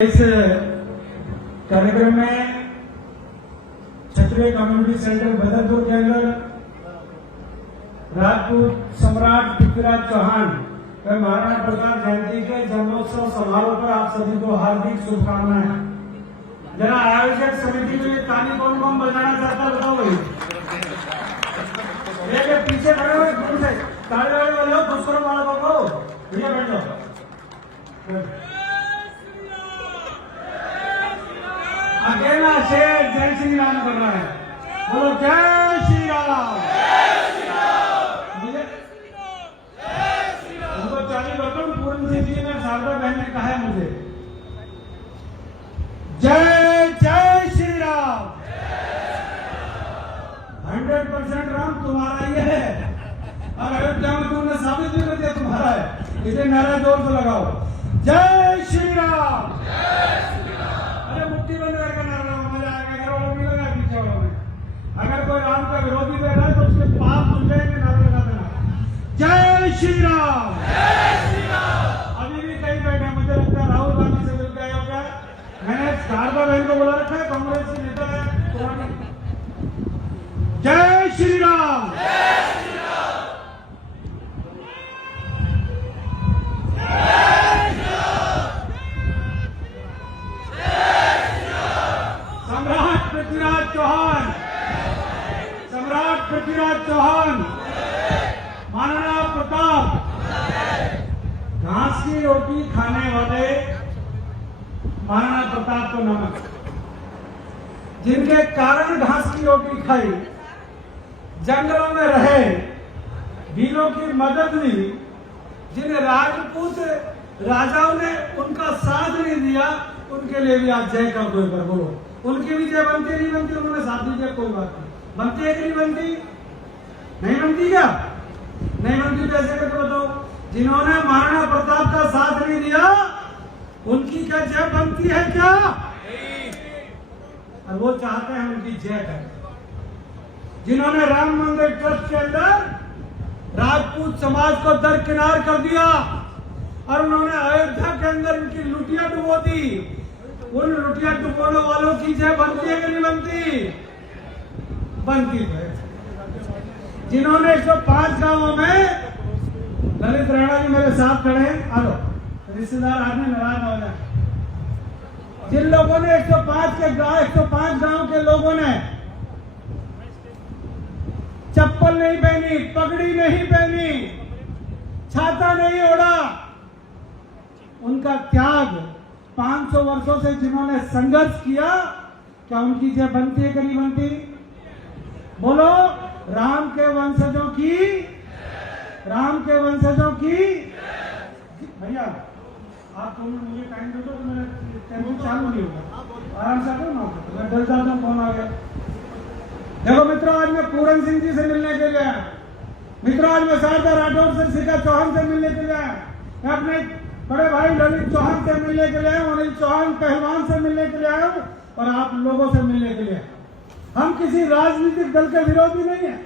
इस कार्यक्रम में क्षत्रिय कम्युनिटी सेंटर बदरपुर के अंदर राजपूत सम्राट पृथ्वीराज चौहान व महाराणा प्रताप जयंती के जन्मोत्सव समारोह पर आप सभी को हार्दिक शुभकामनाएं। जरा आयोजक समिति में ताली कौन कौन बजाना चाहता है बताओ भाई। एक पीछे खड़े हुए कौन से ताली वाले लोग दूसरों वालों को भैया बैठ जाओ। अकेला शेर जय श्री राम कर रहा है, बोलो जय श्री राम। उनको चाली बर्तन पूर्ण सिंह जी ने शारदा बहन ने कहा है मुझे जय जय श्री राम। 100% राम तुम्हारा ही है और अयोध्या में तुमने साबित भी कर दिया तुम्हारा है, इसे नारा जोर से लगाओ जय श्री राम। अरे मुक्ति बंद करके नारा मजा आएगा, घर वालों भी लगा पीछे वालों में। अगर कोई राम का विरोधी बैठा है तो उसके पाप धुल जाएंगे, नारा लगा देना जय श्री राम। अभी भी कई बैठे, मुझे लगता है राहुल गांधी से मिल गए होगा। मैंने शारदा बहन को बुला रखा है, कांग्रेस की नेता है पुरानी। जय श्री राम। सम्राट पृथ्वीराज चौहान, महाराणा प्रताप, घास की रोटी खाने वाले महाराणा प्रताप को नमन, जिनके कारण घास की रोटी खाई, जंगलों में रहे, वीरों की मदद ली, जिन राजपूत राजाओं ने उनका साथ नहीं दिया, उनके लिए भी आप जय कर दो एक बार बोलो। उनकी भी जय बनती नहीं बनती, उन्होंने साथ दी जय कोई बात नहीं, बनती है कि नहीं बनती? नहीं बनती क्या? नहीं बनती तो ऐसे करके बताओ, जिन्होंने महाराणा प्रताप का साथ नहीं दिया उनकी क्या जय बनती है क्या? और वो चाहते हैं उनकी जय करें। जिन्होंने राम मंदिर ट्रस्ट के अंदर राजपूत समाज को दरकिनार कर दिया और उन्होंने अयोध्या के अंदर उनकी लुटिया डुबो दी, उन लुटिया डुबोने वालों की जय बनती है कि नहीं बनती? बनती है। जिन्होंने 105 गांवों में, ललित राणा जी मेरे साथ खड़े हैं, आ लो रिश्तेदार आदमी नाराज हो जाए। जिन लोगों ने 105 गांव के लोगों ने चप्पल नहीं पहनी, पगड़ी नहीं पहनी, छाता नहीं ओढ़ा, उनका त्याग 500 वर्षों से जिन्होंने संघर्ष किया, क्या उनकी जय बनती है कि नहीं बनती? बोलो राम के वंशजों की भैया आप तुम मुझे टाइम दे दो तो मेरा टेंपो चालू नहीं होगा, आराम से करो ना, मैं डर जाता हूँ कौन आ गया। देखो मित्रों, आज मैं पूरन सिंह जी से मिलने के लिए आया। मित्रों, आज मैं शारदा राठौर से, शिखा चौहान से मिलने के लिए आया। मैं अपने बड़े भाई ललित चौहान से मिलने के लिए आया हूँ, अनिल चौहान पहलवान से मिलने के लिए आया हूँ और आप लोगों से मिलने के लिए। हम किसी राजनीतिक दल के विरोधी नहीं है,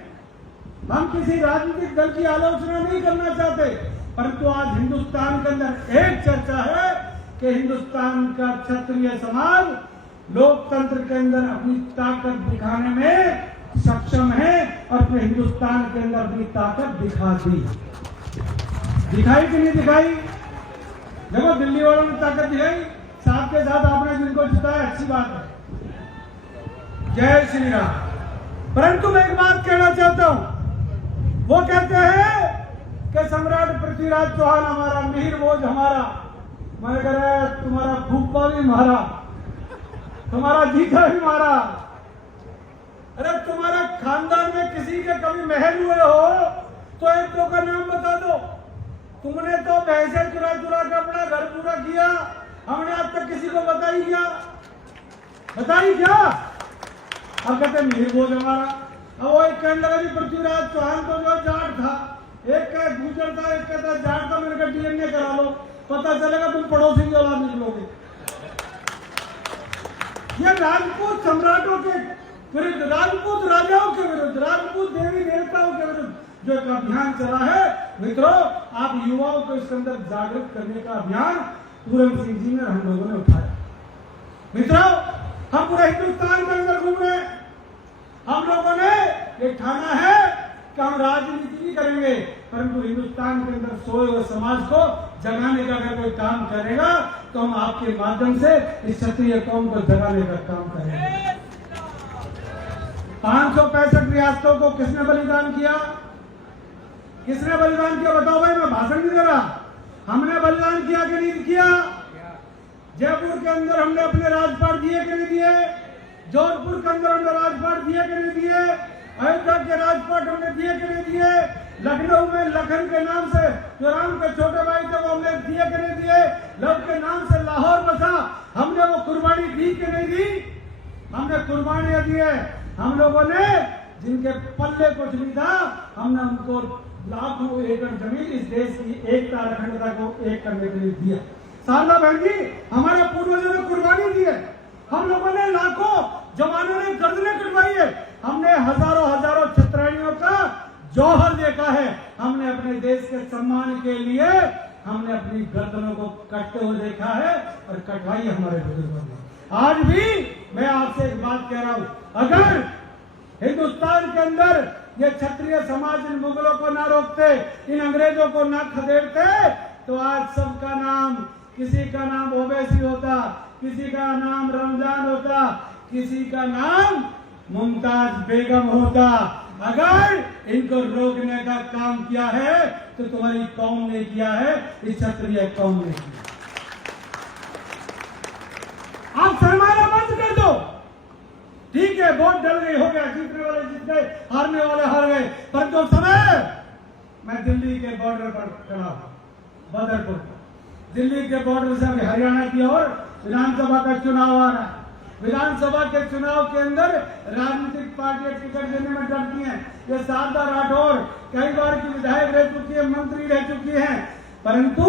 हम किसी राजनीतिक दल की आलोचना नहीं करना चाहते, परंतु आज हिंदुस्तान के अंदर एक चर्चा है कि हिंदुस्तान का क्षत्रिय समाज लोकतंत्र के अंदर अपनी ताकत दिखाने में सक्षम है और अपने हिंदुस्तान के अंदर अपनी ताकत दिखा दी। दिखाई कि नहीं दिखाई? देखो दिल्ली वालों ने ताकत दिखाई, साथ के साथ आपने जिनको जिताया, अच्छी बात है, जय श्री राम। परंतु मैं एक बात कहना चाहता हूं, वो कहते हैं कि सम्राट पृथ्वीराज चौहान हमारा, मिहिर भोज हमारा, मैं कह रहा है तुम्हारा फूफा भी हमारा, तुम्हारा जीजा भी हमारा। अरे तुम्हारे खानदान में किसी के कभी महल हुए हो तो एक दो का नाम बता दो। तुमने तो भैंसे चुरा चुरा के अपना घर पूरा किया, हमने आज तक किसी को बताई क्या? अब कहते हैं मिहिर भोज हमारा। अब वो एक कहने लगा जी पृथ्वीराज चौहान तो जो जाट था, एक का गुजर था, एक कहता जाट था, मैंने कहा डीएनए करा लो, पता चलेगा तुम पड़ोसी की औलाद निकलोगे। ये राजपूत सम्राटों के विरुद्ध, राजपूत राजाओं के विरुद्ध, राजपूत देवी देवताओं के विरुद्ध जो एक अभियान चला है, मित्रों आप युवाओं को इसके अंदर जागृत करने का अभियान पूरन सिंह जी ने हम लोगों ने उठाया। सोए हुए समाज को जगाने का अगर कोई काम करेगा तो हम आपके माध्यम से इस क्षत्रिय कौम को जगाने का काम करेंगे। 565 रियासतों को किसने बलिदान किया? किसने बलिदान किया बताओ भाई, मैं भाषण नहीं दे रहा। हमने बलिदान किया कि नहीं किया? जयपुर के अंदर हमने अपने राजपाट दिए कि नहीं दिए? जोधपुर के अंदर हमने राजपाट दिए कि नहीं दिए? अयोध्या के राजपाट हमने दिए कि नहीं दिए? लखनऊ में लखन के नाम से जो राम के छोटे भाई थे वो हमने दिए कि नहीं दिए? लव के नाम से लाहौर बसा, हमने वो कुर्बानी दी कि नहीं दी? हमने कुर्बानियां दी है। हम लोगों ने जिनके पल्ले कुछ नहीं था, हमने उनको लाखों एकड़ जमीन इस देश की एकता अखंडता को एक करने के लिए दिया। शारदा बहन जी, हमारे पूर्वजों ने कुर्बानी दी है। हम लोगों ने लाखों जवानों ने गर्दनें कटवाई है। हमने हजारों हजारों छत्राइयों का जौहर देखा है। हमने अपने देश के सम्मान के लिए हमने अपनी गर्दनों को कटते हुए देखा है और कटवाई हमारे बुजुर्गों ने। आज भी मैं आपसे एक बात कह रहा हूं, अगर हिंदुस्तान के अंदर ये क्षत्रिय समाज इन मुगलों को ना रोकते, इन अंग्रेजों को ना खदेड़ते, तो आज सबका नाम, किसी का नाम ओवैसी होता, किसी का नाम रमजान होता, किसी का नाम मुमताज बेगम होता। अगर इनको रोकने का काम किया है तो तुम्हारी कौम ने किया है, इस क्षत्रिय कौम ने किया। आप सरमाया बंद कर दो, ठीक है, वोट डल गई, हो गया, जीतने वाले जीत गए, हारने वाले हार गए। पर जो समय मैं दिल्ली के बॉर्डर पर खड़ा हूं, बदरपुर, दिल्ली के बॉर्डर से हरियाणा की ओर विधानसभा का चुनाव आ रहा है। विधानसभा के चुनाव के अंदर राजनीतिक पार्टियां टिकट देने में डरती हैं। ये शारदा राठौर कई बार की विधायक रह चुकी है, मंत्री रह चुकी हैं, परंतु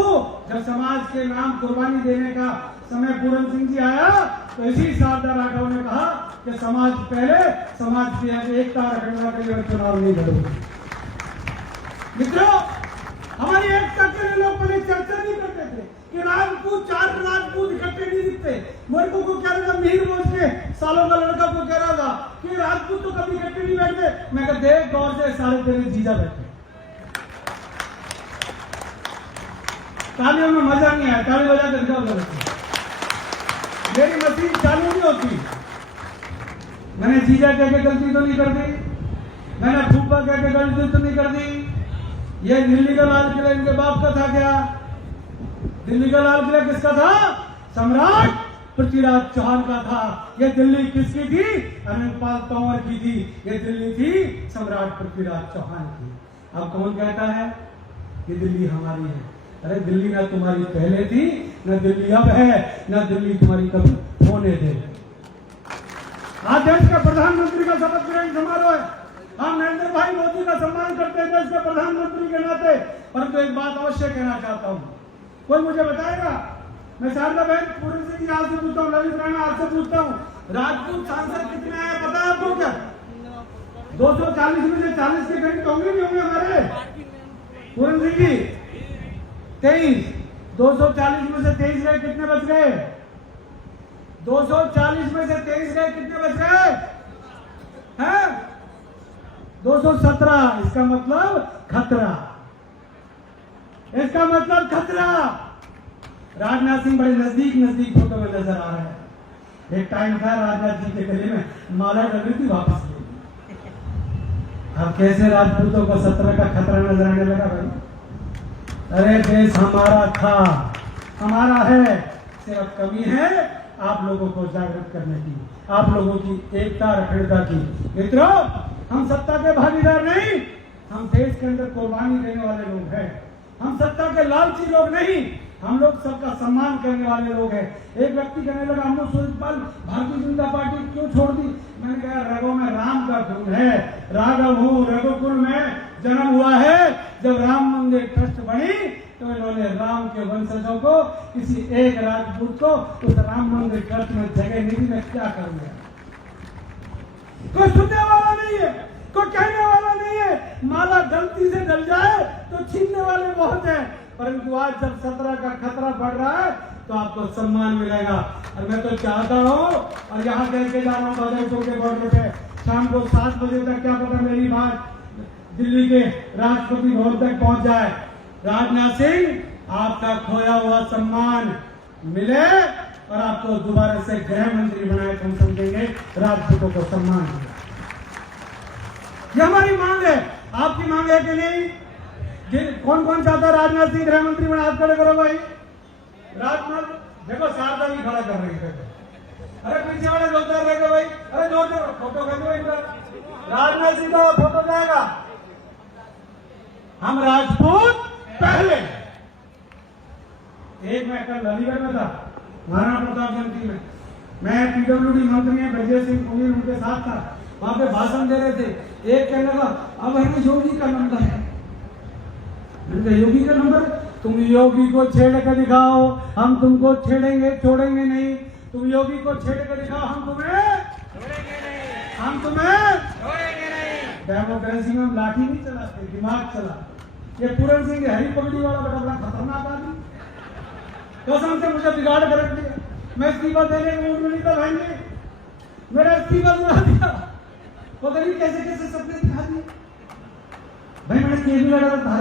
जब समाज के नाम कुर्बानी देने का समय पूरन सिंह जी आया तो इसी शारदा राठौर ने कहा कि समाज पहले, समाज की एकता और अखंडता के लिए चुनाव नहीं लड़ूंगी। मित्रों, हमारी एकता के लिए लोग पहले चर्चा नहीं करते थे कि राजपूत, 4 राजपूत इकट्ठे नहीं दिखते। मेरे को कह रहा था, मीर मोज के सालों का लड़का को कह रहा था कि राजपूत तो कभी इकट्ठे नहीं बैठते। मैं कहते देख गौर से, सारे तेरे जीजा बैठे। तालियों में मजा नहीं आया, ताली बजा कर जाओ। मेरी मशीन चालू नहीं होती। मैंने जीजा कह के गलती तो नहीं कर दी, मैंने फूफा कह के गलती तो नहीं कर दी। ये दिल्ली का लाल किला इनके बाप का था क्या? दिल्ली का लाल किला किसका था? सम्राट पृथ्वीराज चौहान का था। ये दिल्ली किसकी थी? अनंतपाल तंवर की थी। ये दिल्ली थी सम्राट पृथ्वीराज चौहान की। अब कौन कहता है कि दिल्ली हमारी है? अरे दिल्ली ना तुम्हारी पहले थी, ना दिल्ली अब है, ना दिल्ली तुम्हारी कभी होने दे। आज देश का प्रधानमंत्री का शपथ ग्रहण समारोह है। हम नरेंद्र भाई मोदी का सम्मान करते हैं देश के प्रधानमंत्री के नाते, परंतु एक बात अवश्य कहना चाहता हूं। कोई मुझे बताएगा? मैं शारदा बहन पूरन सिंह जी आपसे पूछता हूँ, ललित राणा आपसे पूछता हूँ, राजपूत सांसद कितने आए पता है आपको क्या? 240 में से 40 के करीब होंगे नहीं होंगे हमारे पूरन सिंह जी? 23, 240 में से 23 गए, कितने बच गए? 240 में से 23 गए, कितने बच गए हैं? 217। इसका मतलब खतरा, इसका मतलब खतरा। राजनाथ सिंह बड़े नजदीक नजदीक फोटो में नजर आ रहे हैं। एक टाइम था राजनाथ जी के गले में माला डली थी, वापस ले ली। अब कैसे राजपूतों को 17 का खतरा नजर आने लगा भाई? अरे देश हमारा था, हमारा है, सिर्फ कमी है आप लोगों को जागृत करने की, आप लोगों की एकता और अखंडता की। मित्रों, हम सत्ता के भागीदार नहीं, हम देश के अंदर कुर्बानी देने वाले लोग हैं। हम सत्ता के लालची लोग नहीं, हम लोग सबका सम्मान करने वाले लोग हैं। एक व्यक्ति कहने लगा, अमृत सुरपाल भारतीय जनता पार्टी क्यों छोड़ दी? मैंने कहा, रगों में राम का खून है, राघव हूँ, रघुकुल में जन्म हुआ है। जब राम मंदिर ट्रस्ट बनी तो इन्होंने राम के वंशजों को, किसी एक राजपूत को उस राम मंदिर ट्रस्ट में जगह नहीं दी। मैं क्या करूंगा? कोई सुनने वाला नहीं है, कोई कहने वाला नहीं है। माला गलती से डल जाए तो छीनने वाले बहुत हैं, परंतु आज जब 17 का खतरा बढ़ रहा है तो आपको सम्मान मिलेगा। और मैं तो चाहता हूँ, और यहाँ कह के जा रहा हूँ बदरपुर के बॉर्डर पे, शाम को 7 बजे तक क्या पता मेरी बात दिल्ली के राष्ट्रपति भवन तक पहुंच जाए। राजनाथ सिंह आपका खोया हुआ सम्मान मिले और आपको दोबारा से गृह मंत्री बनाए तो हम समझेंगे राजपूतों को सम्मान दिया। ये हमारी मांग है, आपकी मांग है कि नहीं? कौन कौन चाहता है राजनाथ सिंह गृह मंत्री बना? हाथ खड़े करो भाई। राजनाथ देखो शारदा भी खड़ा कर रही है। अरे पीछे वाले जोरदार रहेगा भाई। अरे जोर जोर फोटो कर दो इनका। राजनाथ सिंह का फोटो जाएगा। हम राजपूत पहले। एक मैं कल अलीगढ़ में था, महाराणा प्रताप जयंती में। मैं पीडब्ल्यूडी मंत्री हैं ब्रजेश सिंह पुनीर उनके साथ था। वहां पे भाषण दे रहे थे। एक कहने लगा अब हमें योगी का नंबर है। मैंने कहा योगी का नंबर? तुम योगी को छेड़ कर दिखाओ, हम तुमको छेड़ेंगे छोड़ेंगे नहीं। तुम योगी को छेड़ कर दिखाओ, हम तुम्हें छोड़ेंगे नहीं, हम तुम्हें छोड़ेंगे नहीं। डेमोक्रेसी में हम लाठी नहीं चलाते, दिमाग चला। ये पूरन सिंह हरी पगड़ी वाला बड़ा खतरनाक आदमी कसम से मुझे बिगाड़ कर रख दिया। मैं इस्तीफा देने में मूड में नहीं था भाई ने मेरा इस्तीफा दिला दिया। पता नहीं कैसे कैसे सपने दिखा दिए भाई। मैंने ये भी लड़ा था।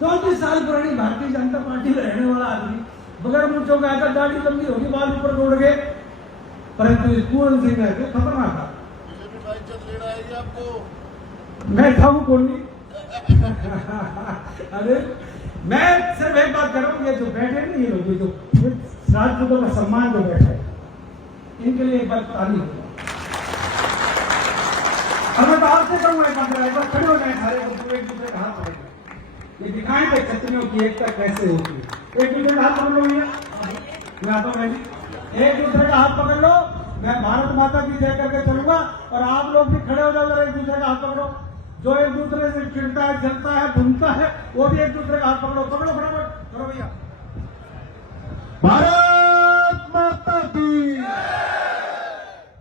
34 साल पुरानी भारतीय जनता पार्टी में रहने वाला आदमी बगैर मुझको कहता दाढ़ी लंबी होगी, बाल ऊपर उड़ गए। परंतु पूरन सिंह है तो खतरनाक था। मैं था वो कौन नहीं। अरे मैं सिर्फ एक बात कर रहा हूँ, ये जो बैठे ना ये लोग जो राजपूतों का सम्मान जो बैठा है इनके लिए एक बार ताली हो। और मैं तो आपसे कहूँगा एक बार खड़े हो जाए सारे लोग, एक दूसरे का हाथ पकड़े। ये दिखाएं कि क्षत्रियों की एकता कैसे होती है। एक दूसरे का हाथ पकड़ लो भैया, मैं आता हूँ। एक दूसरे का हाथ पकड़ लो। मैं भारत माता की जय करके चलूंगा और आप लोग भी खड़े हो जाओ, एक दूसरे का हाथ पकड़ो। जो एक दूसरे से चिढ़ता है, जलता है, भूलता है, वो भी एक दूसरे का हाथ पकड़ो। पकड़ो फटाफट करो भैया। भारत माता की,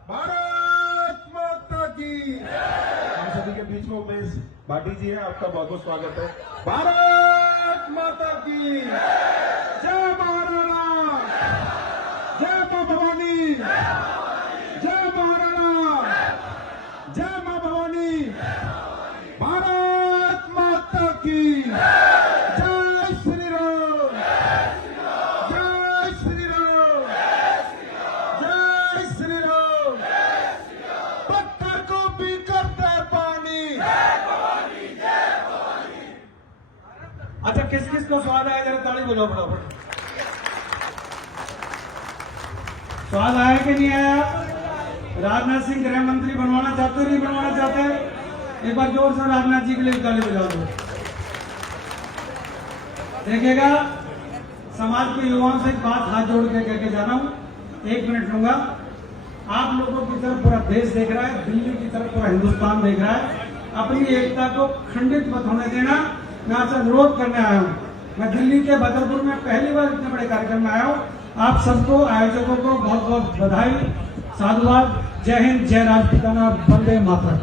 भारत माता की। हम सभी के बीच में उमेश भाटी जी है, आपका बहुत बहुत स्वागत है। भारत माता की जय। महाराणा जय, मां भवानी जय, महाराणा जय, मां भवानी। भारत माता की जय श्री राम, जय श्री राम, जय श्री राम। पत्थर को पी करते पानी। अच्छा किस किस को स्वाद आया जरा ताली बोलो फटाफट। स्वाद आया कि नहीं आया? राजनाथ सिंह गृह मंत्री बनवाना चाहते हो नहीं बनवाना चाहते? एक बार जोर से राजनाथ जी के लिए ताली बजा दो। देखिएगा समाज के युवाओं से एक बात हाथ जोड़ के कहके जा रहा हूं, 1 मिनट लूंगा। आप लोगों की तरफ पूरा देश देख रहा है, दिल्ली की तरफ पूरा हिंदुस्तान देख रहा है। अपनी एकता को खंडित मत होने देना। मैं आपसे अनुरोध करने आया हूँ। मैं दिल्ली के बदरपुर में पहली बार इतने बड़े कार्यक्रम में आया हूँ। आप सबको आयोजकों को बहुत बहुत बधाई, साधुवाद। जय हिंद, जय राजपूताना, वंदे मातरम।